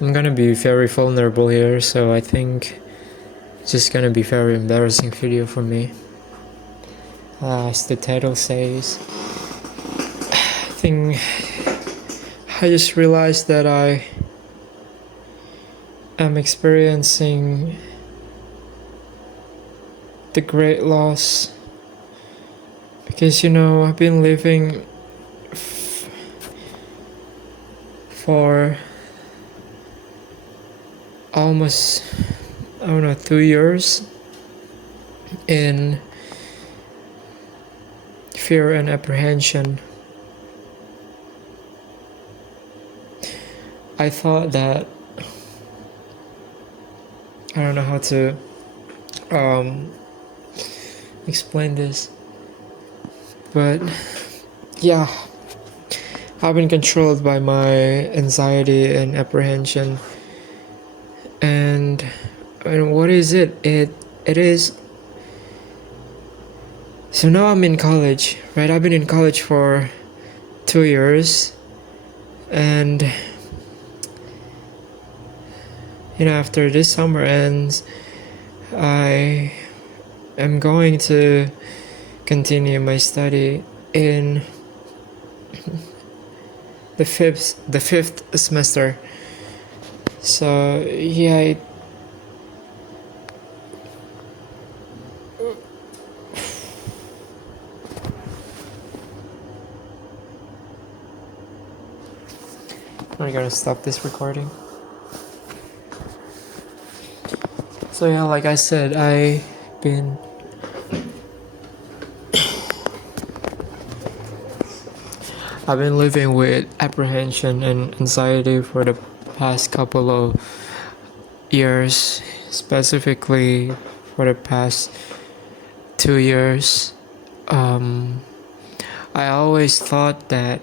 I'm gonna be very vulnerable here, so I think it's just gonna be very embarrassing video for me. As the title says, I think I just realized that I am experiencing the great loss because I've been living for almost 2 years in fear and apprehension. I thought that I don't know how to explain this, but yeah, I've been controlled by my anxiety and apprehension. And what is it? It is. So now I'm in college, right? I've been in college for 2 years, and after this summer ends, I am going to continue my study in the fifth semester. So yeah, I'm gonna stop this recording. So yeah, like I said, I've been living with apprehension and anxiety for the past couple of years, specifically for the past 2 years. I always thought that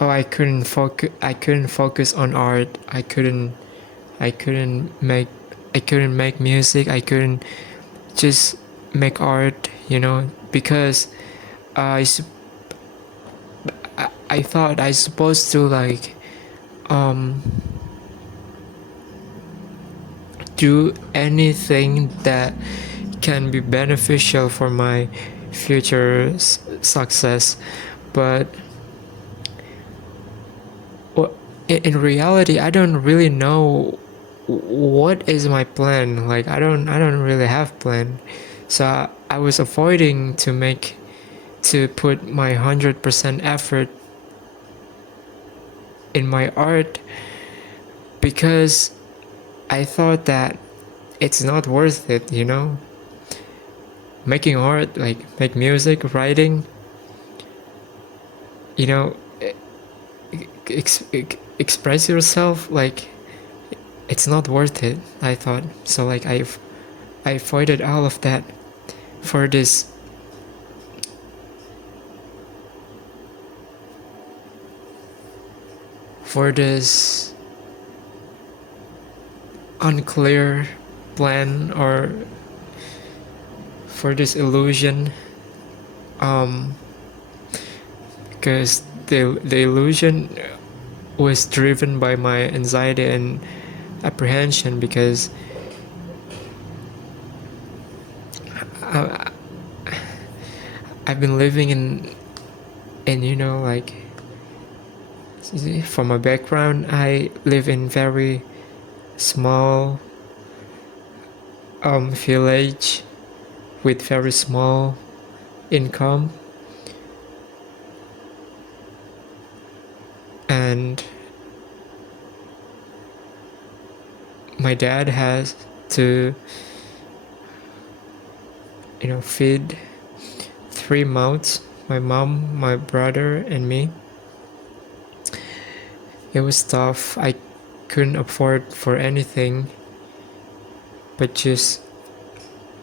I couldn't focus on art. I couldn't make music. I couldn't just make art, because I thought I supposed to do anything that can be beneficial for my future success, but in reality I don't really know what is my plan. Like I don't really have plan. So I was avoiding to put my 100% effort in my art because I thought that it's not worth it, making art, like make music, writing, express yourself, like it's not worth it, I thought. So like I avoided all of that for this unclear plan, or for this illusion, because the illusion was driven by my anxiety and apprehension, because I've been living in like, from my background, I live in very small village with very small income, and my dad has to feed 3 mouths, my mom, my brother, and me. It was tough. I couldn't afford for anything but just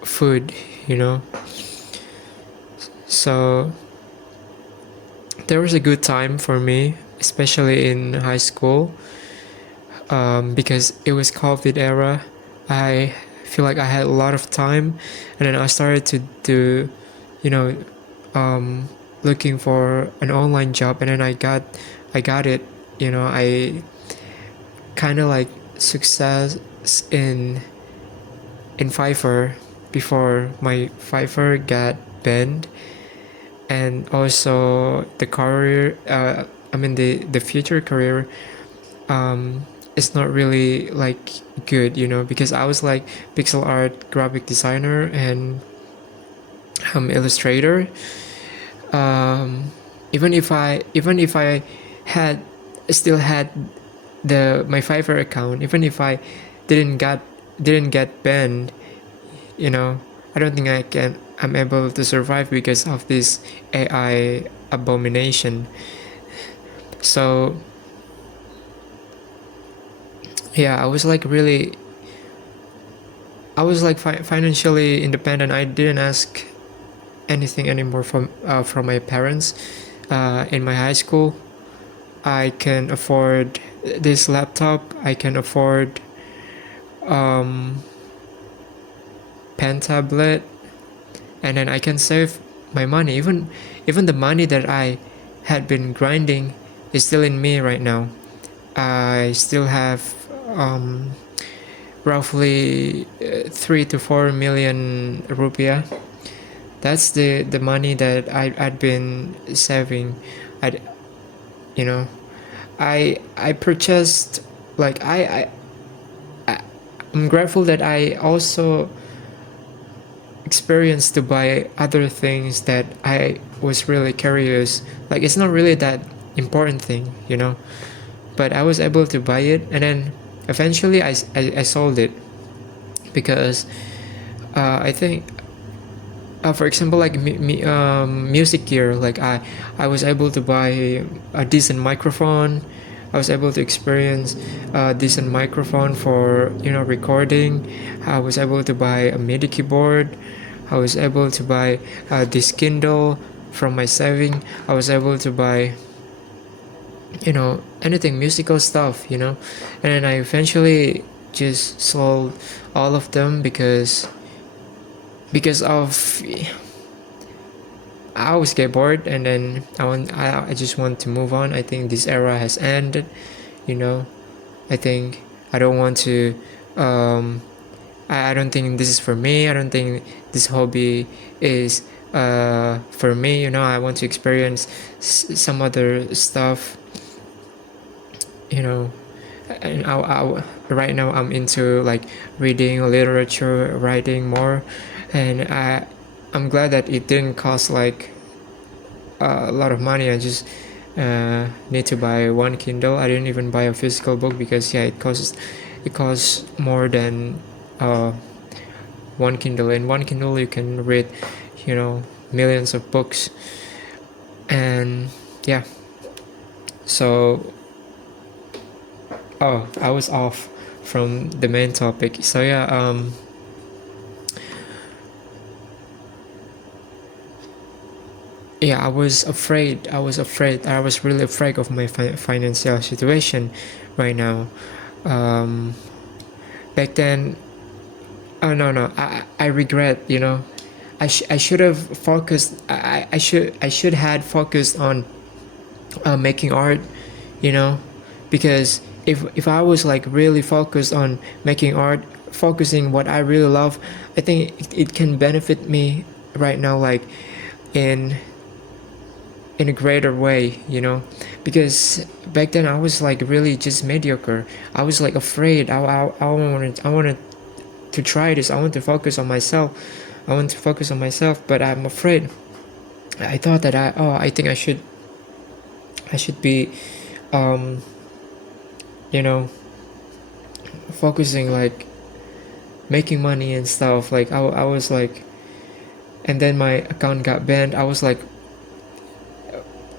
food, So there was a good time for me, especially in high school, because it was COVID era. I feel like I had a lot of time, and then I started to do, looking for an online job, and then I got it. kind of like success in Fiverr before my Fiverr got banned, and also the career. I mean the future career is not really like good, because I was like pixel art graphic designer and illustrator. Um, even if I had still had the my Fiverr account, even if I didn't got didn't get banned, you know, I don't think I'm able to survive because of this AI abomination. So yeah, I was like financially independent. I didn't ask anything anymore from my parents. In my high school, I can afford this laptop. I can afford pen tablet, and then I can save my money. Even the money that I had been grinding is still in me right now. I still have um, roughly 3 to 4 million rupiah. That's the money that I'd been saving. I you know I purchased, like I'm grateful that I also experienced to buy other things that I was really curious. Like it's not really that important thing, but I was able to buy it, and then eventually I sold it because I think, for example, like music gear, like I was able to buy a decent microphone. I was able to experience a decent microphone for recording. I was able to buy a MIDI keyboard. I was able to buy this Kindle from my saving. I was able to buy anything musical stuff, and then I eventually just sold all of them because of I always get bored, and then I just want to move on. I think this era has ended, you know. I think I don't want to. I don't think this is for me. I don't think this hobby is for me. I want to experience some other stuff. And right now I'm into like reading literature, writing more, and I'm glad that it didn't cost like a lot of money. I just need to buy one Kindle. I didn't even buy a physical book because it costs more than one Kindle. In one Kindle you can read millions of books. And yeah, so I was off from the main topic. So yeah, I was afraid. I was really afraid of my financial situation right now. Back then, oh no, I regret. I should have focused. I should had focused on making art. You know, because if I was like really focused on making art, focusing what I really love, I think it can benefit me right now, like in a greater way, because back then I was like really just mediocre. I was like afraid. I wanted to try this. I want to focus on myself. But I'm afraid. I thought that I think I should be um focusing like making money and stuff. Like I was like, and then my account got banned. I was like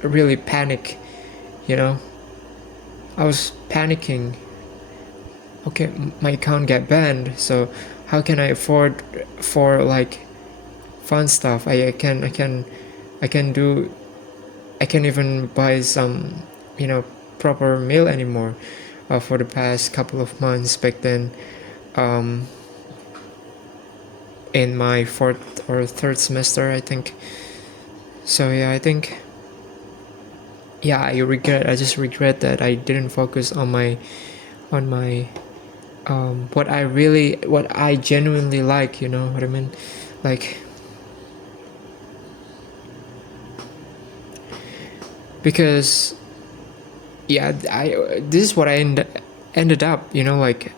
really panic. I was panicking. Okay, my account got banned, so how can I afford for like fun stuff? I can't even buy some proper meal anymore for the past couple of months. Back then, in my fourth or third semester, I think. So yeah, I think, I just regret that I didn't focus on my on my what I genuinely like, you know what I mean? Like, because yeah, this is what I ended up, you know, like,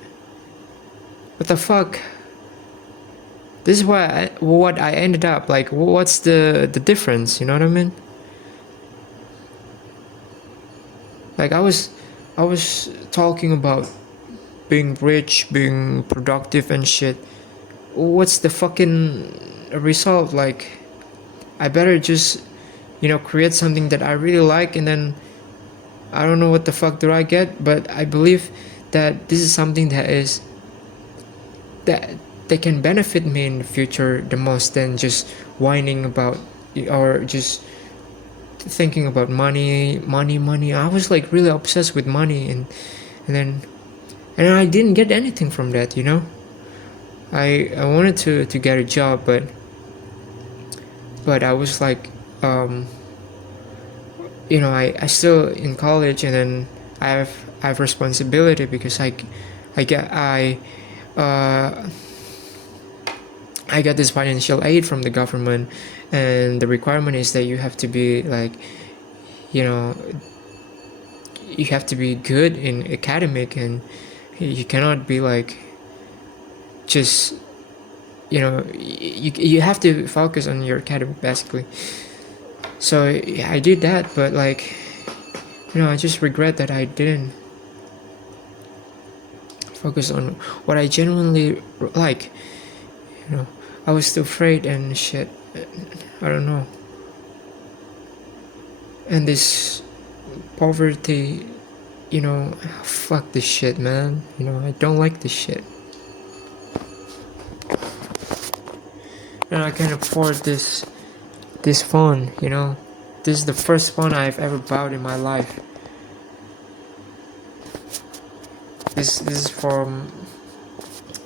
what the fuck? This is what I ended up like. What's the difference? You know what I mean? Like, I was talking about being rich, being productive and shit. What's the fucking result? Like, I better just, you know, create something that I really like, and then I don't know what the fuck do I get, but I believe that this is something that they can benefit me in the future the most than just whining about, or just thinking about money. I was like really obsessed with money, and then I didn't get anything from that, you know. I wanted to get a job, but I was like, you know, I still in college, and then I have responsibility because I get uh I got this financial aid from the government, and the requirement is that you have to be like, you know, you have to be good in academic, and you cannot be like just, you know, you have to focus on your academic basically. So yeah, I did that, but like, you know, I just regret that I didn't focus on what I genuinely like, you know. I was too afraid and shit. I don't know. And this poverty, you know, fuck this shit, man. You know, I don't like this shit. And I can afford this phone, you know. This is the first phone I've ever bought in my life. This is from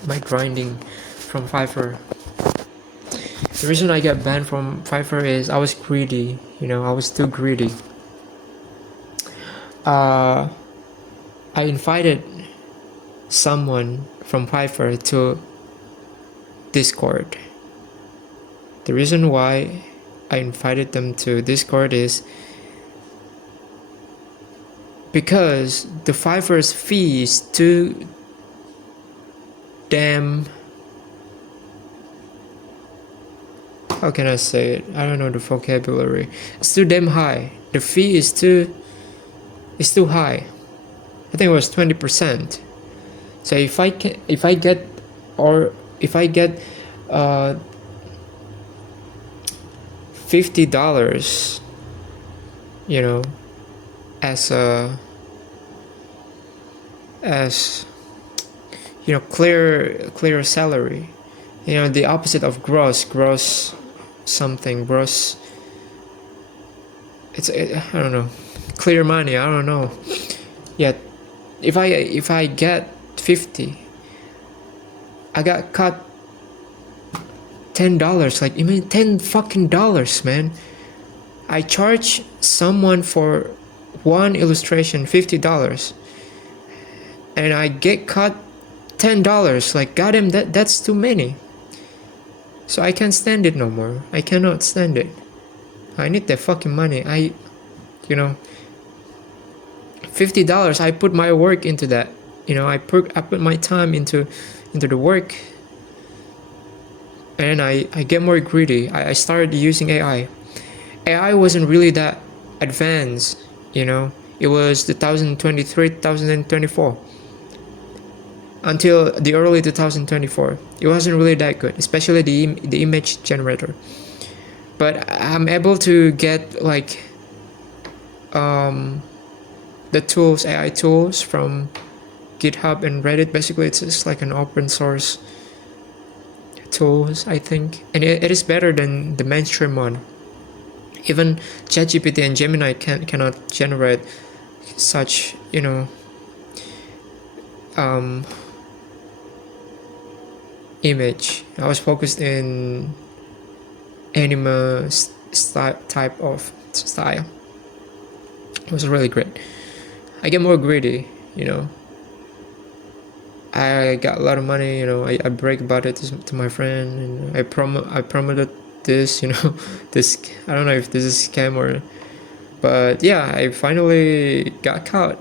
my grinding from Fiverr. The reason I got banned from Fiverr is I was greedy, you know, I was too greedy. I invited someone from Fiverr to Discord. The reason why I invited them to Discord is because the Fiverr's fee is too damn, how can I say it? I don't know the vocabulary. It's too damn high. The fee is too high. I think it was 20%. So if I get $50, you know, as you know, clear salary, you know, the opposite of gross something, gross, I don't know, clear money, I don't know. Yeah, if I get 50, I got cut $10. Like, even $10 man. I charge someone for one illustration $50, and I get cut $10. Like, goddamn, that's too many. So I can't stand it no more. I cannot stand it. I need that fucking money. You know, $50. I put my work into that. You know, I put my time into the work, and I get more greedy. I started using AI. AI wasn't really that advanced, you know. It was 2023, 2024. Until the early 2024. It wasn't really that good, especially the image generator. But I'm able to get like the tools, AI tools from GitHub and Reddit. Basically, it's just like an open source tools, I think, and it is better than the mainstream one. Even ChatGPT and Gemini cannot generate such, you know, image. I was focused in anime type of style. It was really great. I get more greedy, you know. I got a lot of money, you know. I brag about it to my friend, and I promoted this, you know, this. I don't know if this is a scam or, but yeah, I finally got caught.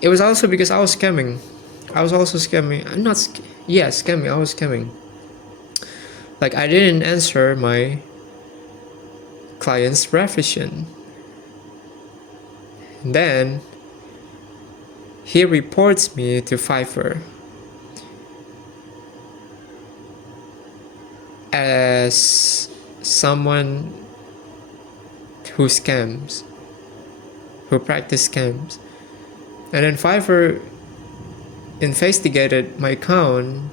It was also because I was scamming. I was also scamming. I'm not. Yeah, scamming. I was scamming. Like I didn't answer my client's revision. And then he reports me to Fiverr as someone who scams, who practice scams. And then Fiverr investigated my account,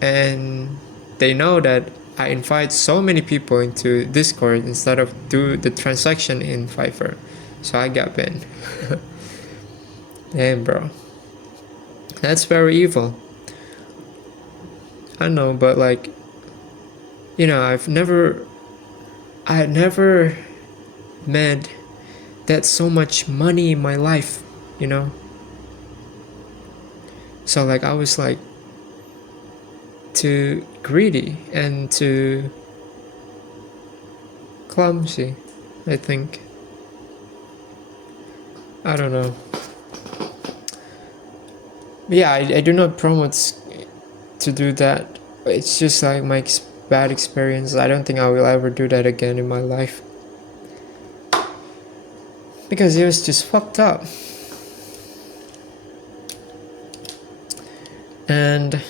and they know that I invite so many people into Discord instead of do the transaction in Fiverr. So I got banned. Damn, bro. That's very evil. I know, but like, you know, I had never met that so much money in my life, you know. So like I was like too greedy and too clumsy, I think. I don't know. Yeah, I do not promote to do that. It's just like my bad experience. I don't think I will ever do that again in my life. Because it was just fucked up. And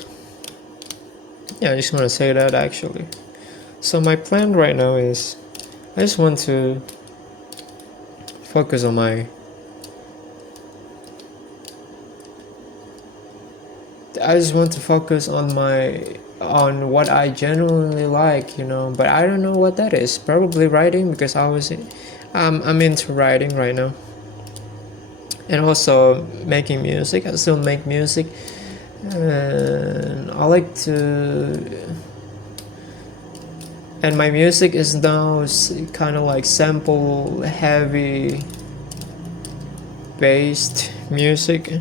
yeah, I just want to say that actually. So my plan right now is I just want to focus on my on what I genuinely like, you know, but I don't know what that is. Probably writing, because I'm into writing right now. And also making music. I still make music. And I like to, and my music is now kind of like sample heavy based music.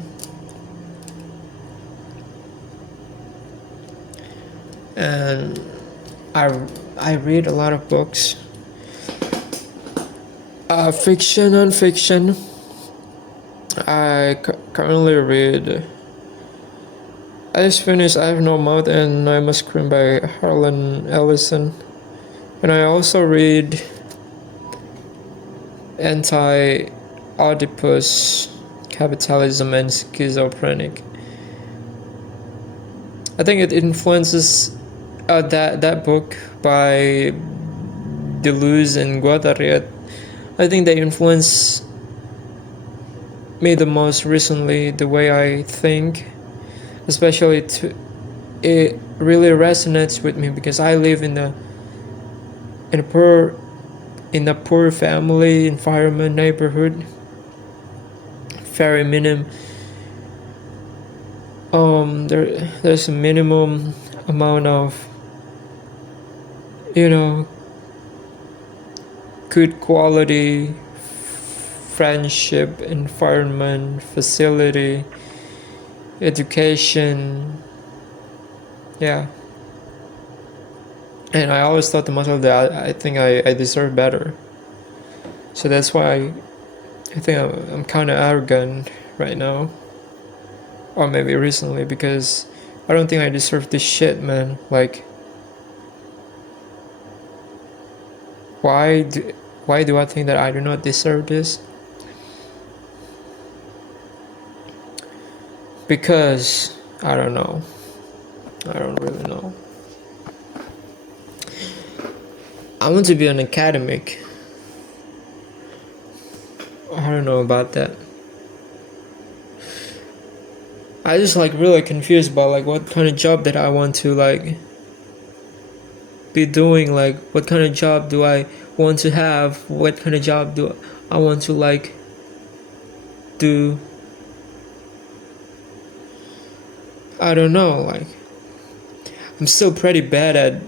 And I read a lot of books, fiction and fiction. I currently read. I just finished I Have No Mouth and I Must Scream by Harlan Ellison. And I also read Anti-Oedipus, Capitalism and Schizophrenic. I think it influences that book by Deleuze and Guattari. I think they influence me the most recently, the way I think, especially it really resonates with me because I live in a poor family environment neighborhood, very there's a minimum amount of, you know, good quality friendship, environment, facility, education. Yeah. And I always thought to myself that I think I deserve better. So that's why I think I'm kind of arrogant right now. Or maybe recently, because I don't think I deserve this shit, man. Like, why do I think that I do not deserve this? Because I don't know. I don't really know. I want to be an academic. I don't know about that. I just like really confused about like what kind of job that I want to like be doing. Like what kind of job do I want to have? What kind of job do I want to like do? I don't know. Like I'm still pretty bad at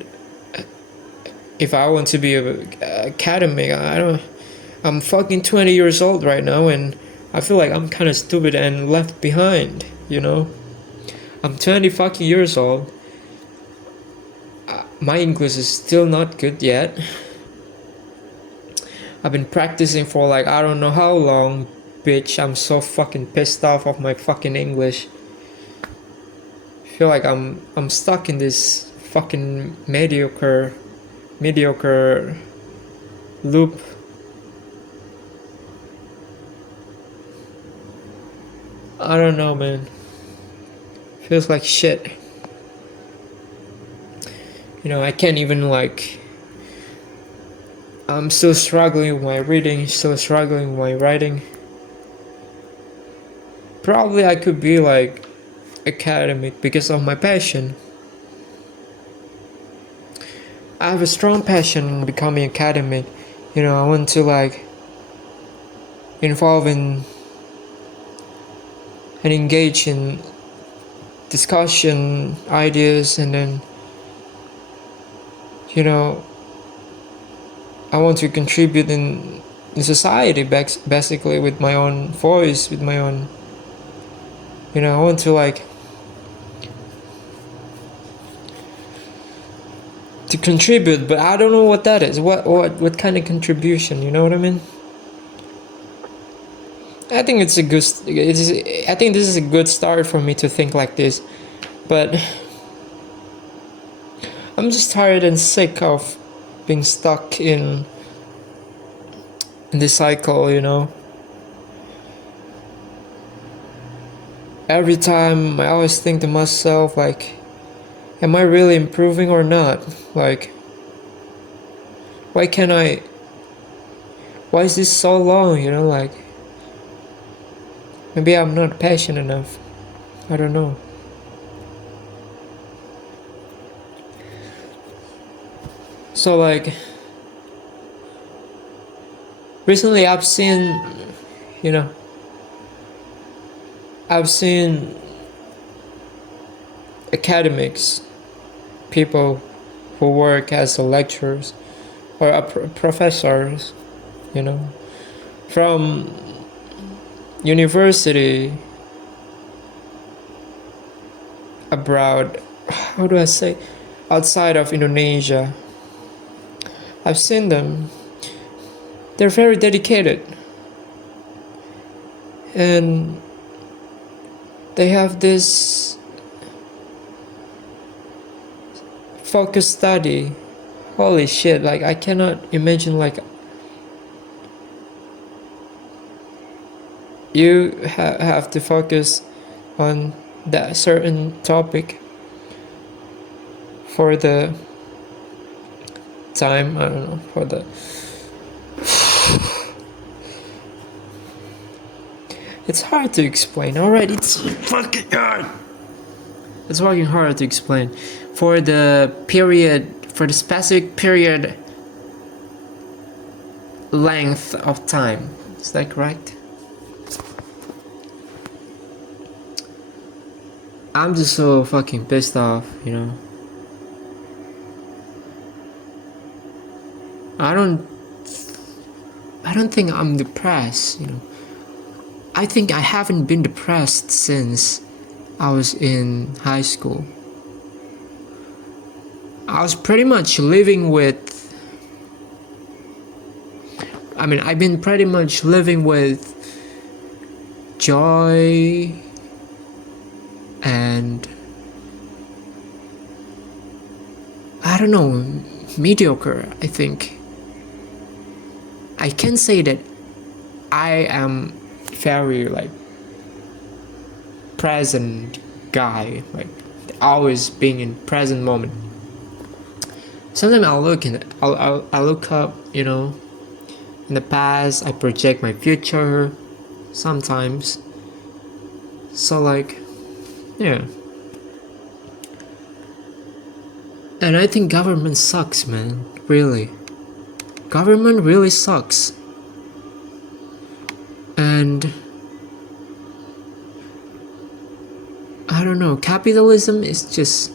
if I want to be an academic. I'm fucking 20 years old right now, and I feel like I'm kind of stupid and left behind, you know? I'm 20 fucking years old. My English is still not good yet. I've been practicing for like I don't know how long, bitch. I'm so fucking pissed off of my fucking English. I feel like I'm stuck in this fucking mediocre loop. I don't know, man. Feels like shit. You know, I can't even like. I'm still struggling with my reading, still struggling with my writing. Probably I could be like academic because of my passion. I have a strong passion in becoming academic. You know, I want to like involve in and engage in discussion, ideas, and then, you know, I want to contribute in society basically with my own voice, with my own, you know, I want to like to contribute, but I don't know what that is. What kind of contribution, you know what I mean? I think it's a good I think this is a good start for me to think like this, but I'm just tired and sick of being stuck in this cycle, you know. Every time I always think to myself like, am I really improving or not? Like, why can't I, why is this so long, you know? Like, maybe I'm not passionate enough. I don't know. So like, recently I've seen, you know, I've seen academics, people who work as lecturers or professors, you know, from university abroad, how do I say, outside of Indonesia. I've seen them. They're very dedicated. And they have this focused study. Holy shit, like I cannot imagine like you have to focus on that certain topic for the time, I don't know, for the it's hard to explain. Alright, it's fucking hard. It's fucking hard to explain. For the period, for the specific period length of time. Is that correct? I'm just so fucking pissed off, you know. I don't think I'm depressed, you know. I think I haven't been depressed since I was in high school. I was pretty much living with, I've been pretty much living with joy and I don't know, mediocre, I think. I can say that I am very like present guy, like always being in present moment. Sometimes I'll look up, you know, in the past. I project my future sometimes. So like, yeah. And I think government sucks, man. Really. Government really sucks. And I don't know, capitalism is just,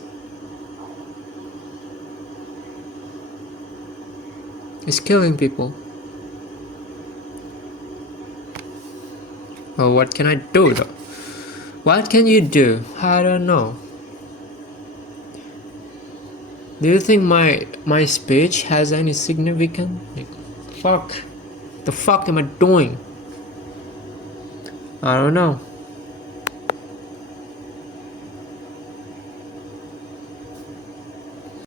it's killing people. Well, what can I do though? What can you do? I don't know. Do you think my speech has any significance? Like, fuck. The fuck am I doing? I don't know.